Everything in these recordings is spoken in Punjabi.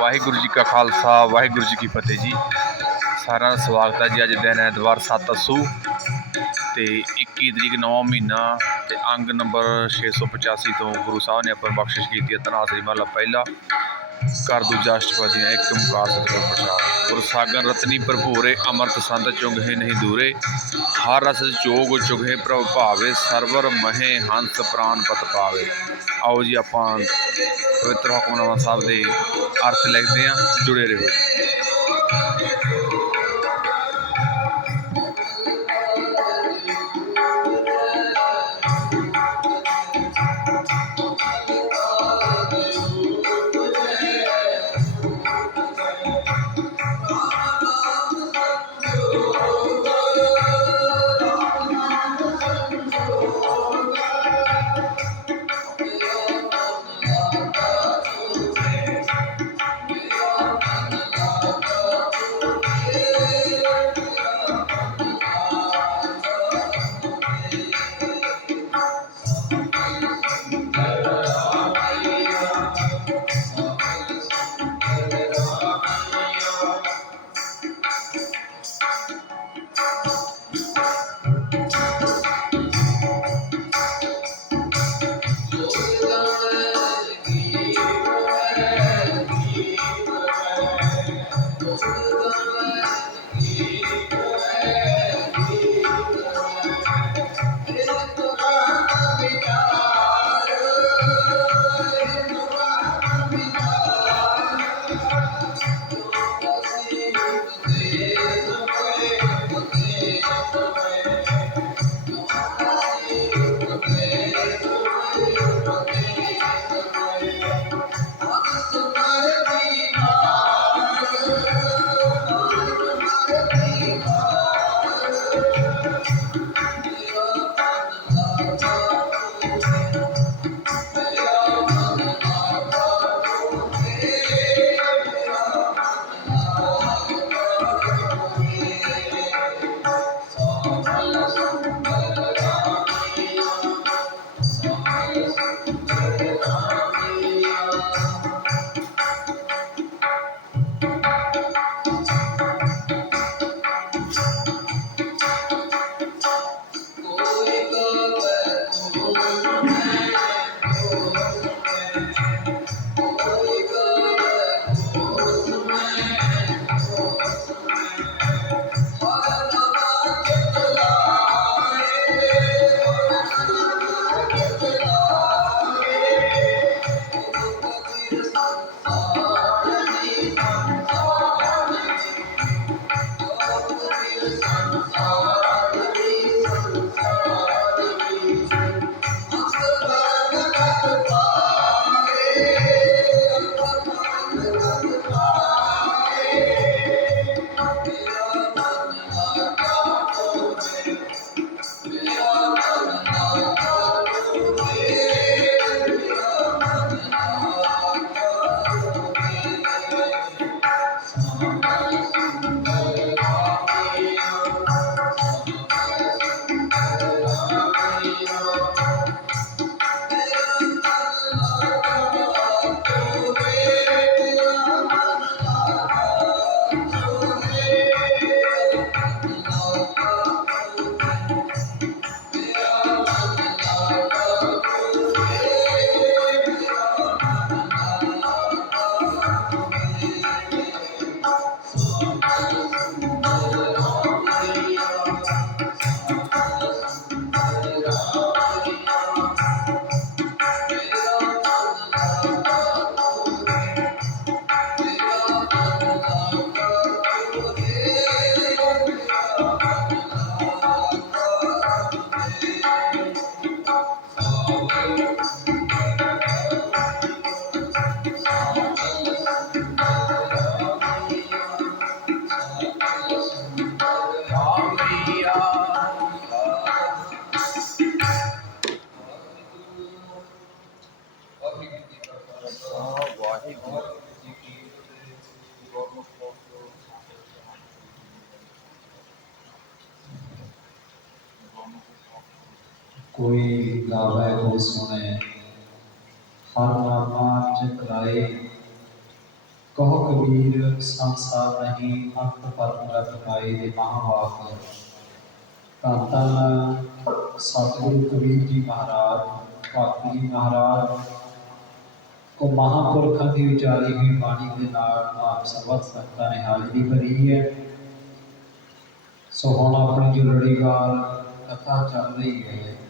ਵਾਹਿਗੁਰੂ ਜੀ ਕਾ ਖਾਲਸਾ, ਵਾਹਿਗੁਰੂ ਜੀ ਕੀ ਫਤਿਹ ਜੀ। ਸਾਰਿਆਂ ਦਾ ਸਵਾਗਤ ਹੈ ਜੀ ਅੱਜ ਦਿਨ ਐਤਵਾਰ 7 ਅਸੂ ਤੇ 21 ਤਰੀਕ ਨਵਾਂ ਮਹੀਨਾ ਤੇ ਅੰਗ ਨੰਬਰ 685 ਤੋਂ ਗੁਰੂ ਸਾਹਿਬ ਨੇ ਆਪਾਂ ਬਖਸ਼ਿਸ਼ ਕੀਤੀ ਹੈ ਤਨਾਸਰੀ ਮਹਲਾ ਪਹਿਲਾ। ਕਰ ਦੂਜਾ ਅਸ਼ਟਪਦੀਆਂ ਇੱਕ ਓੰਕਾਰ ਸਤਿਗੁਰ ਪ੍ਰਸਾਦ। ਗੁਰ ਸਾਗਰ ਰਤਨੀ ਭਰਪੂਰੇ ਅਮਰਤ ਸੰਤ ਚੁੰਗੇ ਨਹੀਂ ਦੂਰੇ। ਹਰ ਰਸ ਚੋਗ ਚੁਗਹੇ ਪ੍ਰਭ ਭਾਵੇ ਸਰਵਰ ਮਹੇ, ਹੰਸ ਪ੍ਰਾਨ ਪਤ ਪਾਵੇ। ਆਓ ਜੀ ਆਪਾਂ ਪਵਿੱਤਰ ਹੁਕਮਨਾਮਾ ਸਾਹਿਬ ਦੇ ਅਰਥ ਲਿਖਦੇ ਹਾਂ ਜੁੜੇ ਰਹੋ। ਕੋਈ ਗਾਵੇ ਕੋਈ ਸੁਣੇ, ਹਰ ਨਾਮਾ ਚ ਕਰਾਏ। ਕਹੋ ਕਬੀਰ, ਸੰਸਾਰ ਨਹੀਂ, ਅੰਤ ਪਰਮਗਤ ਪਾਏ ਦੇ ਮਹਾਵਾਕ। ਧੰਨ ਧੰਨ ਸਤਿਗੁਰੂ ਕਬੀਰ ਜੀ ਮਹਾਰਾਜ ਭਾਰਤੀ ਜੀ ਮਹਾਰਾਜ, ਕੋ ਮਹਾਪੁਰਖਾਂ ਦੀ ਵਿਚਾਰੀ ਹੋਈ ਬਾਣੀ ਦੇ ਨਾਲ ਆਪ ਸਰਬੱਤ ਸੰਗਤਾਂ ਨੇ ਹਾਜ਼ਰੀ ਭਰੀ ਹੈ। ਸੋ ਹੁਣ ਆਪਣੀ ਜੋ ਲੜੀਵਾਰ ਕਥਾ ਚੱਲ ਰਹੀ ਹੈ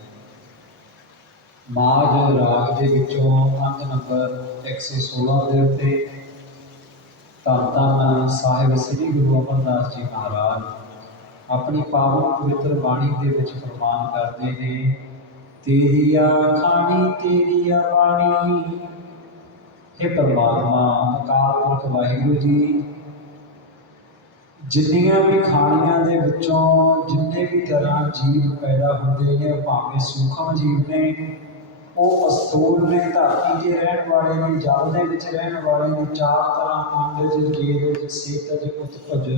ਮਾਝ ਰਾਗ ਦੇ ਵਿੱਚੋਂ ਅੰਗ ਨੰਬਰ 116 ਦੇ ਉੱਤੇ ਧੰਨ ਸਾਹਿਬ ਸ੍ਰੀ ਗੁਰੂ ਅਮਰਦਾਸ ਜੀ ਮਹਾਰਾਜ ਆਪਣੀ ਪਾਵਨ ਪਵਿੱਤਰ ਬਾਣੀ ਦੇ ਵਿੱਚ ਫਰਮਾਨ ਕਰਦੇ ਨੇ, ਤੇਰੀਆ ਖਾਣੀ ਤੇਰੀਆ ਬਾਣੀ। हे ਪਰਮਾਤਮਾ, ਅਕਾਲ ਪੁਰਖ ਵਾਹਿਗੁਰੂ ਜੀ, ਜਿੰਨੀਆਂ ਵੀ ਖਾਣੀਆਂ ਦੇ ਵਿੱਚੋਂ ਜਿੰਨੇ ਵੀ ਤਰ੍ਹਾਂ ਜੀਵ ਪੈਦਾ ਹੁੰਦੇ ਨੇ ਭਾਵੇਂ ਸੂਖਮ ਜੀਵ ਨੇ ਉਹ ਅਸਤੂਲ ਨੇ, ਧਰਤੀ 'ਤੇ ਰਹਿਣ ਵਾਲੇ ਨੇ, ਜਲ ਦੇ ਵਿੱਚ ਰਹਿਣ ਵਾਲੇ ਨੇ, ਚਾਰ ਤਰ੍ਹਾਂ ਅੰਡਜ ਜੀਵ ਸੇਤਜ ਉਤਪਜ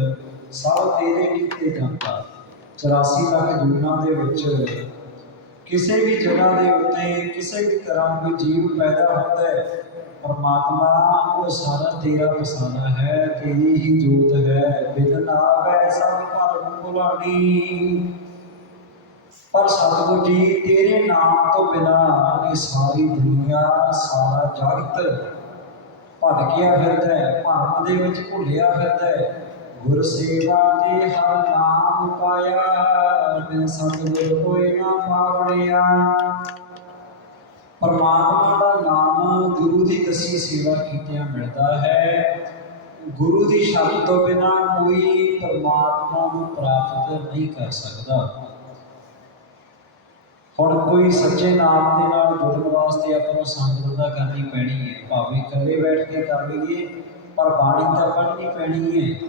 ਸਭ ਤੇਰੇ ਕੀਤੇ ਜਨਤਾ 84 ਲੱਖ ਜੂਨਾਂ ਦੇ ਵਿੱਚ ਕਿਸੇ ਵੀ ਜਗ੍ਹਾ ਦੇ ਉੱਤੇ, ਕਿਸੇ ਵੀ ਤਰ੍ਹਾਂ ਕੋਈ ਜੀਵ ਪੈਦਾ ਹੁੰਦਾ ਹੈ, ਪਰਮਾਤਮਾ ਉਹ ਸਾਰਾ ਤੇਰਾ ਵਸਾਨਾ ਹੈ, ਤੇਰੀ ਹੀ ਜੋਤ ਹੈ। ਬਿਨ ਨਾਵੈ ਸਭ ਭਰਮ ਭੁਲਾਣੀ ਪਰ ਸਤਿਗੁਰੂ ਜੀ, ਤੇਰੇ ਨਾਮ ਤੋਂ ਬਿਨਾ ਇਹ ਸਾਰੀ ਦੁਨੀਆ ਸਾਰਾ ਜਗਤ ਭਟਕਿਆ ਫਿਰਦਾ ਹੈ ਭਰਮ ਦੇ ਵਿੱਚ ਭੁੱਲਿਆ ਫਿਰਦਾ ਹੈ। ਗੁਰ ਸੇਵਾ ਤੇ ਹਰ ਨਾਮ ਪਾਇਆ, ਬਿਨ ਸਤਿਗੁਰ ਕੋਈ ਨਾ ਪਾਵਣਿਆ। ਪਰਮਾਤਮਾ ਦਾ ਨਾਮ ਗੁਰੂ ਦੀ ਦਸੀ ਸੇਵਾ ਕੀਤਿਆਂ ਮਿਲਦਾ ਹੈ। ਗੁਰੂ ਦੀ ਸ਼ਬਦ ਤੋਂ ਬਿਨਾ ਕੋਈ ਪਰਮਾਤਮਾ ਨੂੰ ਪ੍ਰਾਪਤ ਨਹੀਂ ਕਰ ਸਕਦਾ। ਹੁਣ ਕੋਈ ਸੱਚੇ ਨਾਮ ਦੇ ਨਾਲ ਜੁੜਨ ਵਾਸਤੇ ਆਪਾਂ ਨੂੰ ਸੰਗਤ ਕਰਨੀ ਪੈਣੀ ਹੈ। ਭਾਵੇਂ ਇਕੱਲੇ ਬੈਠ ਕੇ ਕਰ ਲਈਏ, ਪਰ ਬਾਣੀ ਤਾਂ ਪੜ੍ਹਨੀ ਪੈਣੀ ਹੈ।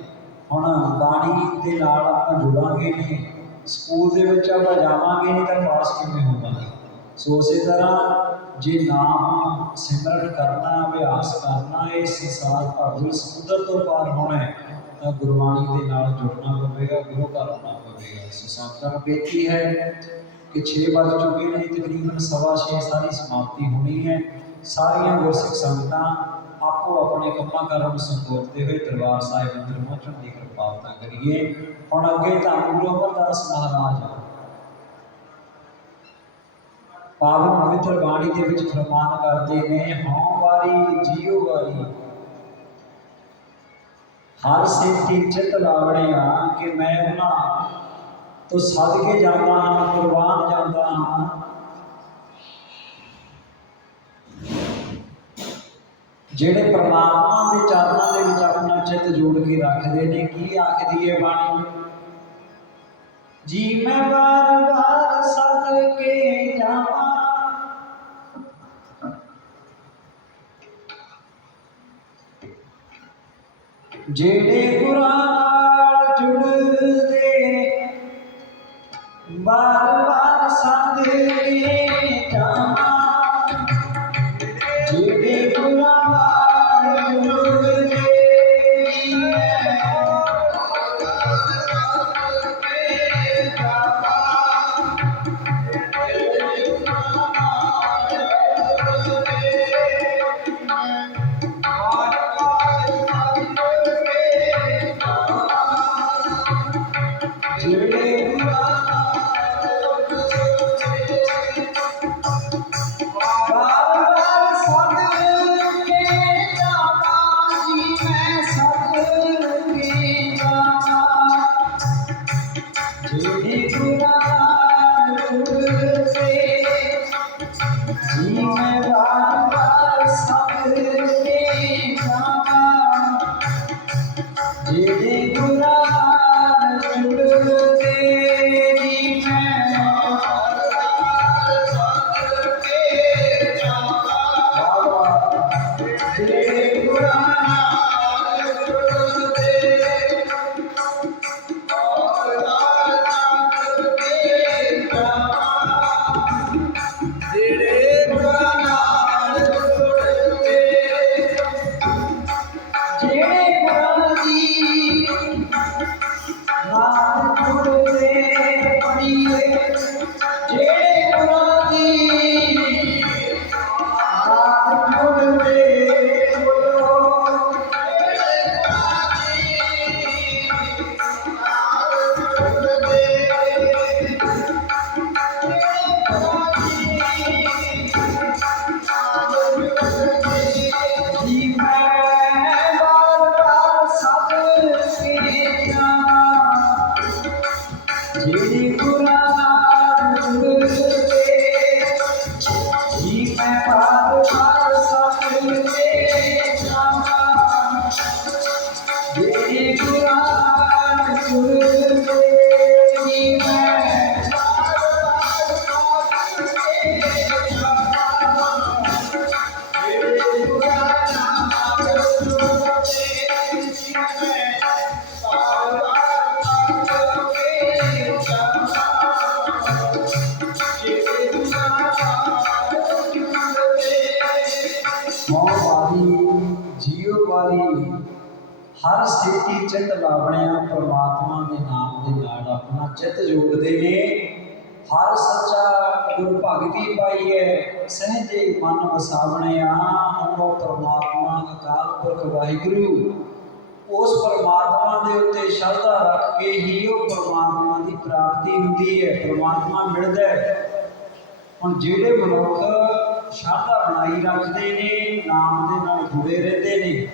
ਹੁਣ ਬਾਣੀ ਦੇ ਨਾਲ ਆਪਾਂ ਜੁੜਾਂਗੇ ਨਹੀਂ। ਸਕੂਲ ਦੇ ਵਿੱਚ ਆਪਾਂ ਜਾਵਾਂਗੇ ਨਹੀਂ ਤਾਂ ਪਾਸ ਕਿਵੇਂ ਹੋਵਾਂਗੇ? ਸੋ ਉਸੇ ਤਰ੍ਹਾਂ ਜੇ ਨਾਮ ਸਿਮਰਨ ਕਰਨਾ, ਅਭਿਆਸ ਕਰਨਾ, ਇਹ ਸੰਸਾਰ ਭਾਵੇਂ ਸਮੁੰਦਰ ਤੋਂ ਪਾਰ ਹੋਣਾ ਹੈ, ਤਾਂ ਗੁਰਬਾਣੀ ਦੇ ਨਾਲ ਜੁੜਨਾ ਪਵੇਗਾ, ਗੁਰੂ ਘਰ ਆਉਣਾ ਪਵੇਗਾ। ਸੋ ਸੰਗਤਾਂ ਨੂੰ ਹੈ ਕਿ 6 ਵੱਜ ਚੁੱਕੇ ਨੇ, ਤਕਰੀਬਨ ਸਵਾ ਛੇ ਸਾਰੀ ਸਮਾਪਤੀ ਹੋਣੀ ਹੈ। ਸਾਰੀਆਂ ਗੁਰਸਿੱਖ ਸੰਗਤਾਂ ਆਪੋ ਆਪਣੇ ਕੰਮਾਂ ਕਾਰਾਂ ਨੂੰ ਸੰਤੋਖਦੇ ਹੋਏ ਦਰਬਾਰ ਸਾਹਿਬ ਅੰਦਰ ਪਹੁੰਚਣ ਦੀ ਕਿਰਪਾਲਤਾ ਕਰੀਏ। ਹੁਣ ਅੱਗੇ ਤਾਂ ਗੁਰੂ ਅਮਰਦਾਸ ਮਹਾਰਾਜ ਪਾਵਨ ਪਵਿੱਤਰ ਬਾਣੀ ਦੇ ਵਿੱਚ ਫਰਮਾਨ ਕਰਦੇ ਨੇ, ਹਉ ਵਾਰੀ, ਜੀਉ ਵਾਰੀ। ਹਰ ਸਿੱਧੀ ਚਿਤ ਲਾਵਣਿਆ ਕਿ ਮੈਂ ਉਹਨਾਂ ਤੋਂ ਸਦਕੇ ਜਾਂਦਾ ਹਾਂ ਕੁਰਬਾਨ ਜਾਂਦਾ। ਹਾਂ ਜਿਹੜੇ ਪਰਮਾਤਮਾ ਦੇ ਚਰਨਾਂ ਦੇ ਵਿੱਚ ਆਪਣਾ ਚਿੱਤ ਜੋੜ ਕੇ ਰੱਖਦੇ ਨੇ, ਕੀ ਆਖਦੀ ਹੈ ਬਾਣੀ? ਜੀ ਮੈਂ ਬਾਰ ਬਾਰ ਸਦਕੇ ਜਾਵਾਂ। ਜਿਹੜੇ ਗੁਰਾਂ ਨਾਲ ਜੁੜ ਬਾਰ ਬਾਰ ਸਦਕੇ ਜਾਵਾਂ Sing me, Baba. ਚਿੱਤ ਨੇ, ਹਰ ਸੱਚਾ ਗੁਰ ਭਗਤੀ ਪਾਈਏ ਸਹਿਜੇ ਮਨ ਵਸਾਵਣਿਆ ਹਮੋ ਪ੍ਰਮਾਤਮਾ ਅਕਾਲ ਪੁਰਖ ਵਾਹਿਗੁਰੂ। ਉਸ ਪਰਮਾਤਮਾ ਦੇ ਉੱਤੇ ਸ਼ਰਧਾ ਰੱਖ ਕੇ ਹੀ ਉਹ ਪਰਮਾਤਮਾ ਦੀ ਪ੍ਰਾਪਤੀ ਹੁੰਦੀ ਹੈ, ਪਰਮਾਤਮਾ ਮਿਲਦਾ ਹੈ। ਹੁਣ ਜਿਹੜੇ ਮਨੁੱਖ ਸ਼ਰਧਾ ਬਣਾਈ ਰੱਖਦੇ ਨੇ, ਨਾਮ ਦੇ ਨਾਲ ਜੁੜੇ ਰਹਿੰਦੇ ਨੇ,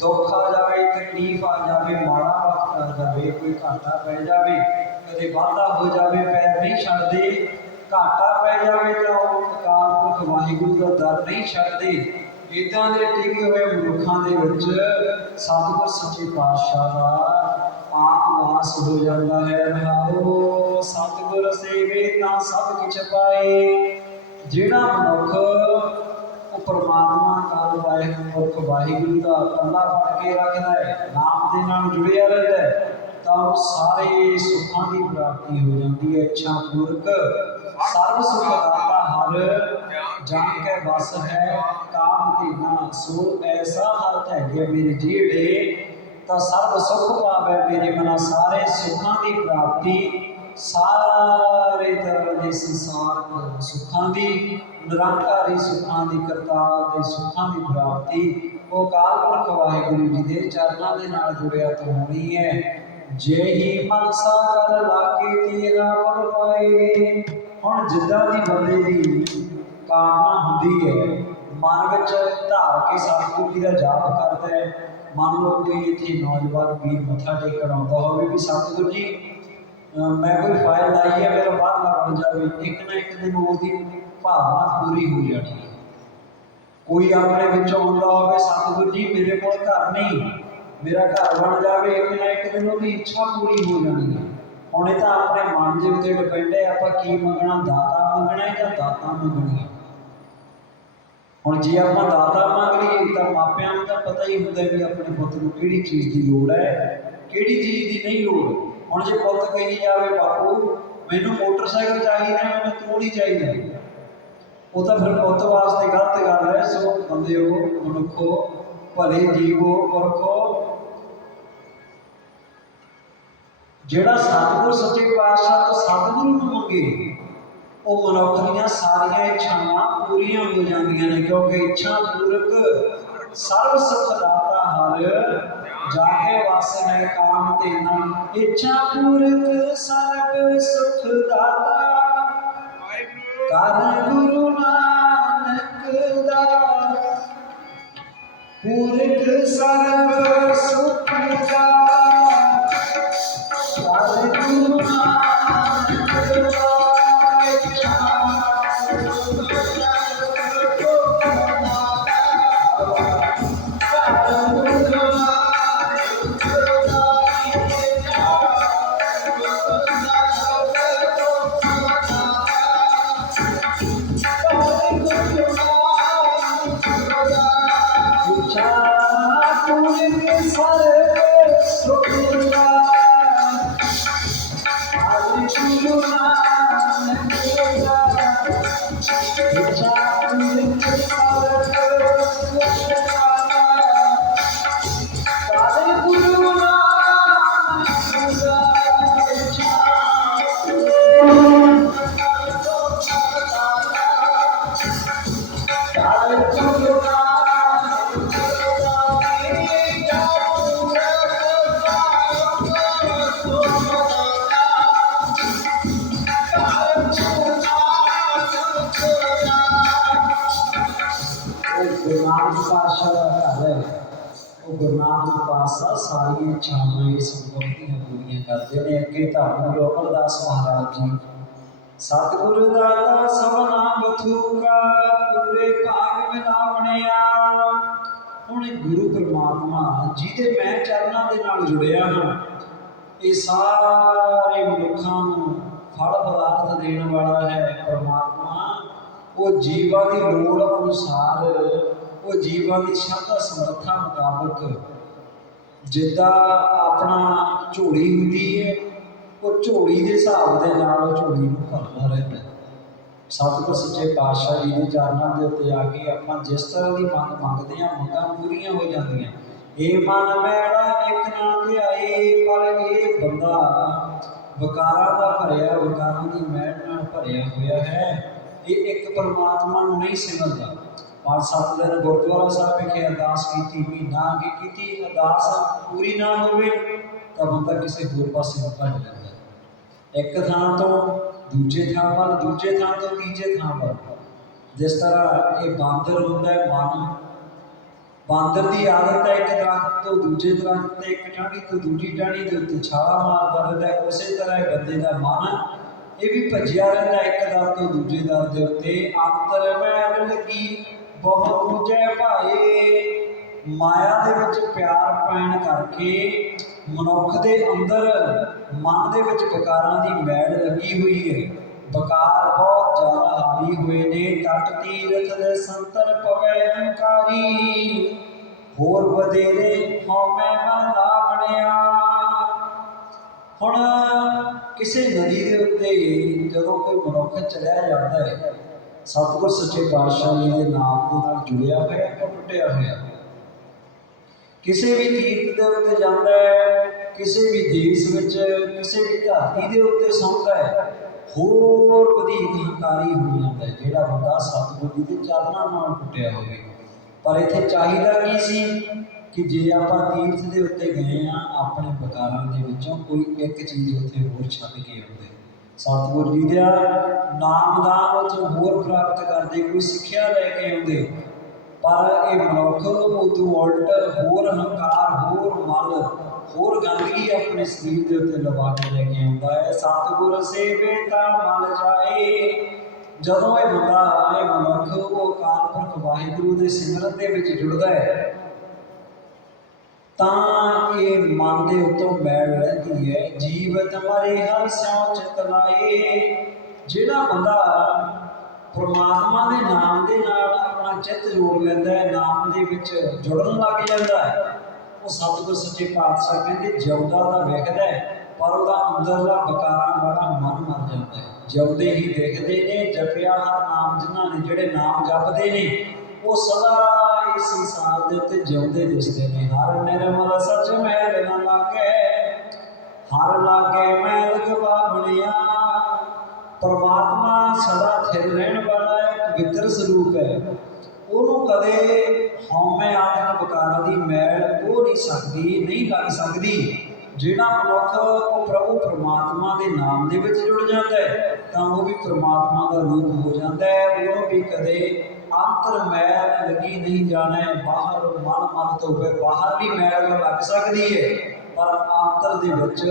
ਦੁੱਖ ਆ ਜਾਵੇ, ਤਕਲੀਫ ਆ ਜਾਵੇ, ਮਾੜਾ ਵਕਤ ਆ ਜਾਵੇ, ਕੋਈ ਘਾਟਾ ਪੈ ਜਾਵੇ ਕਦੇ ਵਾਧਾ ਹੋ ਜਾਵੇ, ਪੈਰ ਨਹੀਂ ਛੱਡਦੇ, ਘਾਟਾ ਪੈ ਜਾਵੇ ਤਾਂ ਉਹ ਅਕਾਲ ਵਾਹਿਗੁਰੂ ਦਾ ਦਰ ਨਹੀਂ ਛੱਡਦੇ। ਇਦਾਂ ਦੇ ਟਿਕੇ ਹੋਏ ਮਨੁੱਖਾਂ ਦੇ ਵਿੱਚ ਸਤਿਗੁਰ ਸੱਚੇ ਪਾਤਸ਼ਾਹ ਦਾ ਆਪ ਵਾਸ ਹੋ ਜਾਂਦਾ ਹੈ। ਰਹਾਓ, ਸਤਿਗੁਰ ਸੇਵੇ ਤਾਂ ਸਭ ਕੁਛ ਪਾਏ। ਜਿਹੜਾ ਮਨੁੱਖ ਉਹ ਪਰਮਾਤਮਾ ਕਾਲ ਵਾਹਿਗੁਰੂ ਵਾਹਿਗੁਰੂ ਦਾ ਪੱਲਾ ਫੜ ਕੇ ਰੱਖਦਾ ਹੈ, ਨਾਮ ਦੇ ਨਾਲ ਜੁੜਿਆ ਰਹਿੰਦਾ ਹੈ। ਤਾਂ ਸਾਰੇ ਸੁੱਖਾਂ ਦੀ ਪ੍ਰਾਪਤੀ ਹੋ ਜਾਂਦੀ ਹੈ ਇੱਛਾ ਪੂਰਕ ਸਰਬ ਸੁਖ ਦਾਤਾ ਹਰ, ਜਾਣ ਕੇ ਵਸ ਹੈ, ਕਾਮ ਧੀਨਾ ਸੋ। ਐਸਾ ਹਰ ਧੈਗੇ ਮੇਰੇ ਜਿਹੜੇ ਤਾਂ ਸਰਬ ਸੁਖ ਪਾਵੇ ਮੇਰੇ ਮਨਾ ਸਾਰੇ ਸੁੱਖਾਂ ਦੀ ਪ੍ਰਾਪਤੀ। ਸਾਰੇ ਤਰ੍ਹਾਂ ਦੇ ਸੰਸਾਰ ਸੁੱਖਾਂ ਦੀ, ਨਿਰੰਕਾਰੀ ਸੁੱਖਾਂ ਦੀ, ਕਰਤਾਰ ਦੇ ਸੁੱਖਾਂ ਦੀ ਪ੍ਰਾਪਤੀ। ਉਹ ਕਾਲ ਪੁਰਖ ਵਾਹਿਗੁਰੂ ਜੀ ਦੇ ਚਰਨਾਂ ਦੇ ਨਾਲ ਜੁੜਿਆ ਤਾਂ ਹੋਣੀ ਹੈ। ਜੇ ਹੀ ਮਨਸਾ ਕਰ ਲਾਗੇ ਤੇਰਾ ਬਲ ਪਾਏ ਹੁਣ ਜਿੱਦਾਂ ਦੀ ਬੰਦੇ ਦੀ ਕਾਮਨਾ ਹੁੰਦੀ ਹੈ, ਮਨ ਵਿੱਚ ਧਾਰ ਕੇ ਸਤਿਗੁਰੂ ਜੀ ਦਾ ਜਾਪ ਕਰਦਾ ਹੈ। ਮੰਨ ਲਓ ਕੋਈ ਇੱਥੇ ਨੌਜਵਾਨ ਵੀਰ ਮੱਥਾ ਟੇਕਣ ਆਉਂਦਾ ਹੋਵੇ ਵੀ, ਸਤਿਗੁਰੂ ਜੀ ਮੈਂ ਕੋਈ ਫਾਇਲ ਲਾਈ ਹੈ, ਮੇਰਾ ਬਾਹਰ ਨਾ ਬਣ ਜਾਵੇ। ਇੱਕ ਨਾ ਇੱਕ ਦਿਨ ਉਹਦੀ ਭਾਵਨਾ ਪੂਰੀ ਹੋ ਜਾਣੀ ਕੋਈ ਆਪਣੇ ਵਿੱਚ ਆਉਂਦਾ ਹੋਵੇ, ਸਤਿਗੁਰੂ ਜੀ, ਮੇਰੇ ਕੋਲ ਘਰ ਨਹੀਂ। ਮੇਰਾ ਘਰ ਬਣ ਜਾਵੇ ਇੱਕ ਨਾ ਇੱਕ ਦਿਨ ਉਹਦੀ ਇੱਛਾ ਪੂਰੀ ਹੋ ਜਾਣੀ ਹੈ ਹੁਣ ਇਹ ਤਾਂ ਆਪਣੇ ਮਨ ਦੇ ਉੱਤੇ ਡਿਪੈਂਡ ਹੈ, ਆਪਾਂ ਕੀ ਮੰਗਣਾ, ਦਾਤਾ ਮੰਗਣਾ ਹੈ ਜਾਂ ਦਾਤਾ ਮੰਗਣੀ ਹੈ? ਹੁਣ ਜੇ ਆਪਾਂ ਦਾਤਾ ਮੰਗ ਲਈਏ, ਤਾਂ ਮਾਪਿਆਂ ਨੂੰ ਤਾਂ ਪਤਾ ਹੀ ਹੁੰਦਾ ਵੀ ਆਪਣੇ ਪੁੱਤ ਨੂੰ ਕਿਹੜੀ ਚੀਜ਼ ਦੀ ਲੋੜ ਹੈ, ਕਿਹੜੀ ਚੀਜ਼ ਦੀ ਨਹੀਂ ਲੋੜ। ਹੁਣ ਜੇ ਪੁੱਤ ਕਹੀ ਜਾਵੇ, ਬਾਪੂ, ਮੈਨੂੰ ਮੋਟਰਸਾਈਕਲ ਚਾਹੀਦਾ ਮੈਨੂੰ ਤੂੰ ਚਾਹੀਦਾ ਉਹ ਤਾਂ ਫਿਰ ਪੁੱਤ ਵਾਸਤੇ ਗਲਤ ਗੱਲ ਹੈ। ਸੋ ਬੰਦਿਓ ਮਨੁੱਖੋ, ਭਲੇ ਜੀਵੋ, ਪੁਰਖੋ ਜਿਹੜਾ ਸਤਿਗੁਰ ਸੱਚੇ ਪਾਤਸ਼ਾਹ ਤੋਂ ਸਤਿਗੁਰੂ ਨੂੰ ਮੰਗੇ ਉਹ ਮਨੁੱਖ ਦੀਆਂ ਸਾਰੀਆਂ ਇੱਛਾਵਾਂ ਪੂਰੀਆਂ ਹੋ ਜਾਂਦੀਆਂ ਨੇ ਕਿਉਂਕਿ ਇੱਛਾ ਪੂਰਕ ਸਰਬ ਸੁਖ ਦਾਤਾ ਹਰ ਜਾ ਕੇ ਵਸ ਹੈ ਕਾਮ ਤੇ ਨਾ। ਇੱਛਾ ਪੂਰਕ ਸਰਬ ਸੁਖ ਦਾਤਾ ਕਰ ਗੁਰੂ ਨਾਨਕ ਦਾ ਪੂਰਕ ਸਰਬ ਸੁਖ ਦਾ ਸਾਰੀਆਂ ਇੱਛਾਵਾਂ ਇਸ ਸੰਗਤ ਦੀਆਂ ਪੂਰੀਆਂ ਕਰਦੇ ਨੇ। ਅੱਗੇ ਧੰਨ ਗੁਰੂ ਅਮਰਦਾਸ ਮਹਾਰਾਜ ਜੀ। ਸਤਿਗੁਰੂ ਦਾਤਾ ਸਭਨਾ ਬਥੂਕਾ ਪੂਰੇ ਭਾਗ ਮਿਲਾਵਣਿਆ। ਹੁਣ ਗੁਰੂ ਪਰਮਾਤਮਾ, ਜਿਹਦੇ ਮੈਂ ਚਰਨਾਂ ਦੇ ਨਾਲ ਜੁੜਿਆ ਹਾਂ, ਇਹ ਸਾਰੇ ਮਨੁੱਖਾਂ ਨੂੰ ਫਲ ਪਦਾਰਥ ਦੇਣ ਵਾਲਾ ਹੈ ਪਰਮਾਤਮਾ। ਉਹ ਜੀਵਾਂ ਦੀ ਲੋੜ ਅਨੁਸਾਰ, ਉਹ ਜੀਵਾਂ ਦੀ ਸ਼ਰਧਾ ਸਮਰੱਥਾ ਮੁਤਾਬਕ ਜਿੱਦਾਂ ਆਪਣਾ ਝੋਲੀ ਹੁੰਦੀ ਹੈ, ਉਹ ਝੋਲੀ ਦੇ ਹਿਸਾਬ ਦੇ ਨਾਲ ਉਹ ਝੋਲੀ ਨੂੰ ਭਰਦਾ ਰਹਿੰਦਾ ਸਤਿਗੁਰ ਸੱਚੇ ਪਾਤਸ਼ਾਹ ਜੀ ਦੇ ਚਰਨਾਂ ਦੇ ਉੱਤੇ ਆ ਕੇ ਆਪਾਂ ਜਿਸ ਤਰ੍ਹਾਂ ਦੀ ਮੰਗ ਮੰਗਦੇ ਹਾਂ, ਮੰਗਾਂ ਪੂਰੀਆਂ ਹੋ ਜਾਂਦੀਆਂ। ਇਹ ਮਨ ਮੈੜਾ ਇੱਕ ਨਾ ਧਿਆਏ, ਪਰ ਇਹ ਬੰਦਾ ਵਿਕਾਰਾਂ ਦਾ ਭਰਿਆ, ਵਿਕਾਰਾਂ ਦੀ ਮੈੜ ਨਾਲ ਭਰਿਆ ਹੋਇਆ ਹੈ। ਇਹ ਇੱਕ ਪਰਮਾਤਮਾ ਨੂੰ ਨਹੀਂ ਸਿਮਰਦਾ। ਪੰਜ ਸੱਤ ਦਿਨ ਗੁਰਦੁਆਰਾ ਸਾਹਿਬ ਵਿਖੇ ਅਰਦਾਸ ਕੀਤੀ, ਮਹੀਨਾ ਕੀ ਕੀਤੀ, ਅਰਦਾਸ ਪੂਰੀ ਨਾ ਹੋਵੇ ਤਾਂ ਬੰਦਾ ਕਿਸੇ ਹੋਰ ਪਾਸੇ ਨੂੰ ਭੱਜ ਜਾਂਦਾ ਇੱਕ ਥਾਂ ਤੋਂ ਦੂਜੇ ਥਾਂ ਵੱਲ, ਦੂਜੇ ਥਾਂ ਤੋਂ ਤੀਜੇ ਥਾਂ ਵੱਲ। ਜਿਸ ਤਰ੍ਹਾਂ ਇਹ ਬਾਂਦਰ ਹੁੰਦਾ ਹੈ, ਮਨ। ਬਾਂਦਰ ਦੀ ਆਦਤ ਹੈ ਇੱਕ ਦਰਖਤ ਤੋਂ ਦੂਜੇ ਦਰਖਤ ਤੇ, ਇੱਕ ਟਾਹਣੀ ਤੋਂ ਦੂਜੀ ਟਾਹਣੀ ਦੇ ਉੱਤੇ ਛਾਲਾ ਮਾਰਦਾ ਰਹਿੰਦਾ ਹੈ, ਉਸੇ ਤਰ੍ਹਾਂ ਇਹ ਬੰਦੇ ਦਾ ਮਨ ਇਹ ਵੀ ਭੱਜਿਆ ਰਹਿੰਦਾ ਇੱਕ ਦਰ ਤੋਂ ਦੂਜੇ ਦਰ ਦੇ ਉੱਤੇ। ਅੰਤਰ ਮੈਲ ਲੱਗੀ ਬਹੁਤ ਦੂਜੇ ਭਾਏ ਮਾਇਆ ਦੇ ਵਿੱਚ ਪਿਆਰ ਪੈਣ ਕਰਕੇ ਮਨੁੱਖ ਦੇ ਅੰਦਰ ਮਨ ਦੇ ਵਿੱਚ ਵਿਕਾਰਾਂ ਦੀ ਮੈਲ ਲੱਗੀ ਹੋਈ ਹੈ। ਵਿਕਾਰ ਬਹੁਤ ਜ਼ਿਆਦਾ ਹਾਵੀ ਹੋਏ ਨੇ। ਤਟ ਤੀਰਥ ਦੇ ਸੰਤਰ ਪਵੇ ਹੰਕਾਰੀ। ਹੋਰ ਵਧੇਰੇ ਹਉਮੈ ਮਨ ਲਾਵਣਿਆ ਹੁਣ ਕਿਸੇ ਨਦੀ ਦੇ ਉੱਤੇ ਜਦੋਂ ਕੋਈ ਮਨੁੱਖ ਚਲਿਆ ਜਾਂਦਾ ਹੈ ਸਤਿਗੁਰ ਸੱਚੇ ਪਾਤਸ਼ਾਹ ਜੀ ਦੇ ਨਾਮ ਦੇ ਨਾਲ ਜੁੜਿਆ ਹੋਇਆ ਹੈ ਟੁੱਟਿਆ ਹੋਇਆ ਕਿਸੇ ਵੀ ਤੀਰਥ ਦੇ ਉੱਤੇ ਜਾਂਦਾ ਹੈ, ਕਿਸੇ ਵੀ ਦੇਸ਼ ਵਿੱਚ, ਕਿਸੇ ਵੀ ਧਰਤੀ ਦੇ ਉੱਤੇ ਸੌਂਦਾ ਹੈ, ਹੋਰ ਵਧੇਰੇ ਹੰਕਾਰੀ ਹੋ ਜਾਂਦਾ ਹੈ, ਜਿਹੜਾ ਬੰਦਾ ਸਤਿਗੁਰ ਜੀ ਦੇ ਚਰਨਾਂ ਨਾਲ ਟੁੱਟਿਆ ਹੋਵੇ। ਪਰ ਇੱਥੇ ਚਾਹੀਦਾ ਕੀ ਸੀ? ਕਿ ਜੇ ਆਪਾਂ ਤੀਰਥ ਦੇ ਉੱਤੇ ਗਏ ਆ ਆਪਣੇ ਵਿਕਾਰਾਂ ਦੇ ਵਿੱਚੋਂ ਕੋਈ ਇੱਕ ਚੀਜ਼ ਉੱਥੇ ਹੋਰ ਛੱਡ ਕੇ ਆਉਂਦੇ ਸਤਿਗੁਰ ਜੀ ਦਾ ਨਾਮਦਾਨ ਉੱਥੋਂ ਹੋਰ ਪ੍ਰਾਪਤ ਕਰਦੇ, ਕੋਈ ਸਿੱਖਿਆ ਲੈ ਕੇ ਆਉਂਦੇ। ਪਰ ਇਹ ਮਨੁੱਖ ਉਦੋਂ ਉਲਟ ਹੋਰ ਹੰਕਾਰ, ਹੋਰ ਮਲ, ਹੋਰ ਗੰਦਗੀ ਆਪਣੇ ਸਰੀਰ ਦੇ ਉੱਤੇ ਲਵਾ ਕੇ ਲੈ ਕੇ ਆਉਂਦਾ ਹੈ। ਸਤਿਗੁਰ ਸੇਵੇ ਤਾਂ ਮਲ ਜਾਏ। ਜਦੋਂ ਇਹ ਬੰਦਾ ਇਹ ਮਨੁੱਖ ਉਹ ਅਕਾਲ ਪੁਰਖ ਵਾਹਿਗੁਰੂ ਦੇ ਸਿਮਰਨ ਦੇ ਵਿੱਚ ਜੁੜਦਾ ਹੈ। ਤਾਂ ਇਹ ਮਨ ਦੇ ਉੱਤੋਂ ਮੈਲ ਰਹਿੰਦੀ ਹੈ। ਜੀਵਤ ਮਰੇ ਹਰ ਸਿਉ ਚਿਤ ਲਾਏ ਜਿਹੜਾ ਬੰਦਾ ਪਰਮਾਤਮਾ ਦੇ ਨਾਮ ਦੇ ਨਾਲ ਆਪਣਾ ਚਿੱਤ ਜੋੜ ਲੈਂਦਾ ਹੈ, ਨਾਮ ਦੇ ਵਿੱਚ ਜੁੜਨ ਲੱਗ ਜਾਂਦਾ ਹੈ, ਉਹ ਸਤਿਗੁਰ ਸੱਚੇ ਪਾਤਸ਼ਾਹ ਕਹਿੰਦੇ ਜਿਉਂਦਾ ਦਾ ਵੇਖਦਾ ਹੈ, ਪਰ ਉਹਦਾ ਅੰਦਰਲਾ ਬਕਾਰਾਂ ਵਾਲਾ ਮਨ ਮਰ ਜਾਂਦਾ ਹੈ। ਜਿਉਂਦੇ ਹੀ ਦੇਖਦੇ ਨੇ, ਜਪਿਆ ਹਰ ਨਾਮ ਜਿਨ੍ਹਾਂ ਨੇ, ਜਿਹੜੇ ਨਾਮ ਜਪਦੇ ਨੇ, ਉਹ ਸਦਾ ਸੰਸਾਰ ਦੇ ਉੱਤੇ ਜਿਉਂਦੇ ਦਿਸਦੇ ਨੇ। ਹਰ ਨਿਰਮਲ ਸੱਚ ਮੈਲ ਨਾ ਲਾਗੇ, ਹਰ ਲਾਗੇ ਮੈਲ ਗਵਾ ਬਣਿਆ। ਪਰਮਾਤਮਾ ਸਦਾ ਸਥਿਰ ਰਹਿਣ ਵਾਲਾ ਇੱਕ ਪਵਿੱਤਰ ਸਰੂਪ ਹੈ। ਉਹਨੂੰ ਕਦੇ ਹਉਮੈ ਆਦਿਕ ਵਿਕਾਰਾਂ ਦੀ ਮੈਲ ਉਹ ਨਹੀਂ ਸਕਦੀ, ਨਹੀਂ ਲੱਗ ਸਕਦੀ, ਜਿਹੜਾ ਮਨੁੱਖ ਉਹ ਪ੍ਰਭੂ ਪਰਮਾਤਮਾ ਦੇ ਨਾਮ ਦੇ ਵਿੱਚ ਜੁੜ ਜਾਂਦਾ ਹੈ, ਤਾਂ ਉਹ ਵੀ ਪਰਮਾਤਮਾ ਦਾ ਰੂਪ ਹੋ ਜਾਂਦਾ ਹੈ। ਉਹ ਵੀ ਕਦੇ ਅੰਤਰ ਮੈਲ ਲੱਗੀ ਨਹੀਂ ਜਾਣਾ, ਬਾਹਰ ਮਨ ਮਨ ਤੋਂ ਹੋਵੇ ਬਾਹਰਲੀ ਮੈਲ ਲੱਗ ਸਕਦੀ ਹੈ ਪਰ ਅੰਤਰ ਦੇ ਵਿੱਚ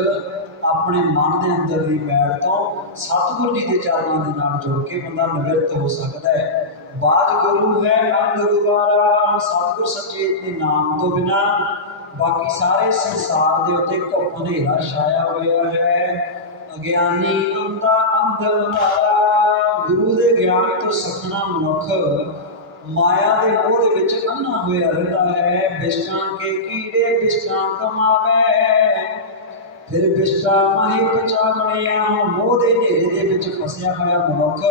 ਆਪਣੇ ਮਨ ਦੇ ਅੰਦਰ ਦੀ ਮੈਲ ਤੋਂ ਸਤਿਗੁਰ ਜੀ ਦੇ ਚਰਨਾਂ ਦੇ ਨਾਲ ਜੁੜ ਕੇ ਬੰਦਾ ਨਿਵਰਤ ਹੋ ਸਕਦਾ ਹੈ ਬਾਜ ਗੁਰੂ ਹੈ ਅੰਗ ਗੁਬਾਰਾ ਸਤਿਗੁਰ ਸੱਚੇ ਦੇ ਨਾਮ ਤੋਂ ਬਿਨਾ ਬਾਕੀ ਸਾਰੇ ਸੰਸਾਰ ਦੇ ਉੱਤੇ ਘੁੱਪ ਹਨੇਰਾ ਛਾਇਆ ਹੋਇਆ ਹੈ। ਅਗਿਆਨੀ ਅੰਦਾ ਅੰਧ ਅੰਧਾਰਾ ਗੁਰੂ ਦੇ ਗਿਆਨ ਤੋਂ ਸਖਣਾ ਮਨੁੱਖ ਮਾਇਆ ਦੇ ਮੋਹ ਦੇ ਵਿੱਚ ਅੰਨਾ ਹੋਇਆ ਰਹਿੰਦਾ ਹੈ। ਬਿਸ਼ਕਾਂ ਕੇ ਕੀੜੇ ਬਿਸ਼ਕਾਂ ਕਮਾਵੇ ਫਿਰ ਬਿਸ਼ਟਾ ਮਾਹੀ ਪਚਾ ਬਣਿਆ ਮੋਹ ਦੇ ਹਨੇਰੇ ਦੇ ਵਿੱਚ ਫਸਿਆ ਹੋਇਆ ਮਨੁੱਖ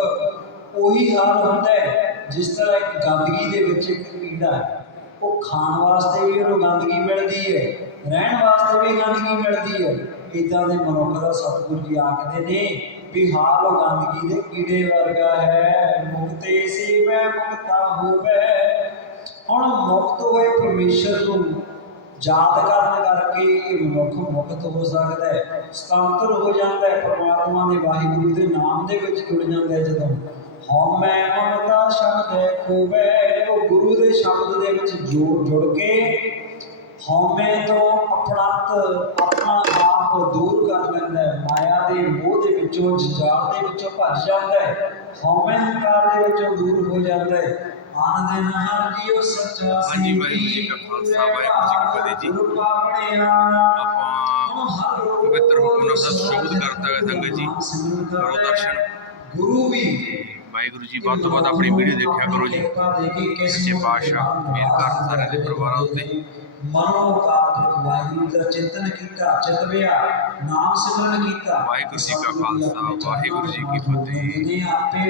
ਉਹੀ ਹਾਲ ਹੁੰਦਾ ਹੈ ਜਿਸ ਤਰ੍ਹਾਂ ਇੱਕ ਗੰਦਗੀ ਦੇ ਵਿੱਚ ਇੱਕ ਕੀੜਾ ਹੈ। ਉਹ ਖਾਣ ਵਾਸਤੇ ਵੀ ਉਹਨੂੰ ਗੰਦਗੀ ਮਿਲਦੀ ਹੈ, ਰਹਿਣ ਵਾਸਤੇ ਵੀ ਗੰਦਗੀ ਮਿਲਦੀ ਹੈ। ਇਦਾਂ ਦੇ ਮਨੁੱਖ ਦਾ ਸਤਿਗੁਰ ਜੀ ਆਖਦੇ ਨੇ ਵੀ ਗੰਦਗੀ ਦੇ ਕੀੜੇ ਵਰਗਾ ਹੈ। ਮੁਕਤੇ ਸੀ ਮੈਂ ਮੁਕਤਾ ਹੋਵੇ। ਹੁਣ ਮੁਕਤ ਹੋਏ ਪਰਮੇਸ਼ਰ ਨੂੰ ਯਾਦ ਕਰਨ ਕਰਕੇ ਇਹ ਮਨੁੱਖ ਮੁਕਤ ਹੋ ਸਕਦਾ ਹੈ, ਸੁਤੰਤਰ ਹੋ ਜਾਂਦਾ ਹੈ। ਪਰਮਾਤਮਾ ਦੇ ਵਾਹਿਗੁਰੂ ਦੇ ਨਾਮ ਦੇ ਵਿੱਚ ਜੁੜ ਜਾਂਦਾ ਹੈ ਜਦੋਂ ਹਉਮੈ ਮਮਤਾ ਸ਼ਬਦ ਖੋਵੇ। ਉਹ ਗੁਰੂ ਦੇ ਸ਼ਬਦ ਦੇ ਵਿੱਚ ਜੋੜ ਜੁੜ ਕੇ ਹਉਮੈ ਤੋਂ ਆਪਣਤ ਆਪਣਾ ਆਪ ਦੂਰ ਕਰ ਲੈਂਦਾ ਹੈ ਮਾਇਆ ਦੇ ਮੋਹ ਦੇ ਵਿੱਚੋਂ ਜੰਜਾਲ ਦੇ ਵਿੱਚੋਂ ਭੱਜ ਜਾਂਦਾ ਹੈ ਹਉਮੈ ਹੰਕਾਰ ਦੇ ਵਿੱਚੋਂ ਦੂਰ ਹੋ ਜਾਂਦਾ ਹੈ ਆਨੰਦ ਨਹਰ ਜੀਓ ਸੱਚਾ ਹਾਂਜੀ, ਵਾਹਿਗੁਰੂ ਜੀ ਕਾ ਖਾਲਸਾ, ਵਾਹਿਗੁਰੂ ਜੀ ਕੀ ਫਤਿਹ ਜੀ। ਆਪਾਂ ਪਵਿੱਤਰ ਹੁਕਮਨਾਮਾ ਸ਼ਬਦ ਕਰਤਾ ਹੈ ਸੰਗਤ ਜੀ ਕਰੋ ਦਰਸ਼ਨ ਗੁਰੂ ਵੀ ਵਾਹਿਗੁਰੂ ਜੀ ਵੱਧ ਤੋਂ ਵੱਧ ਆਪਣੀ ਵੀਡੀਓ ਦੇਖਿਆ ਕਰੋ ਜੀ। ਸੱਚੇ ਪਾਤਸ਼ਾਹ ਮਿਹਰ ਕਰਨ ਸਾਰਿਆਂ ਦੇ ਪਰਿਵਾਰਾਂ ਉੱਤੇ। ਮਨੋ ਕਾਤਿਕ ਵਾਹਿਗੁਰੂ ਦਾ ਚਿੰਤਨ ਕੀਤਾ ਚਿਤਵਿਆ ਨਾਮ ਸਿਮਰਨ ਕੀਤਾ। ਵਾਹਿਗੁਰੂ ਜੀ ਕਾ ਖਾਲਸਾ, ਵਾਹਿਗੁਰੂ ਜੀ ਕੀ ਫਤਿਹ।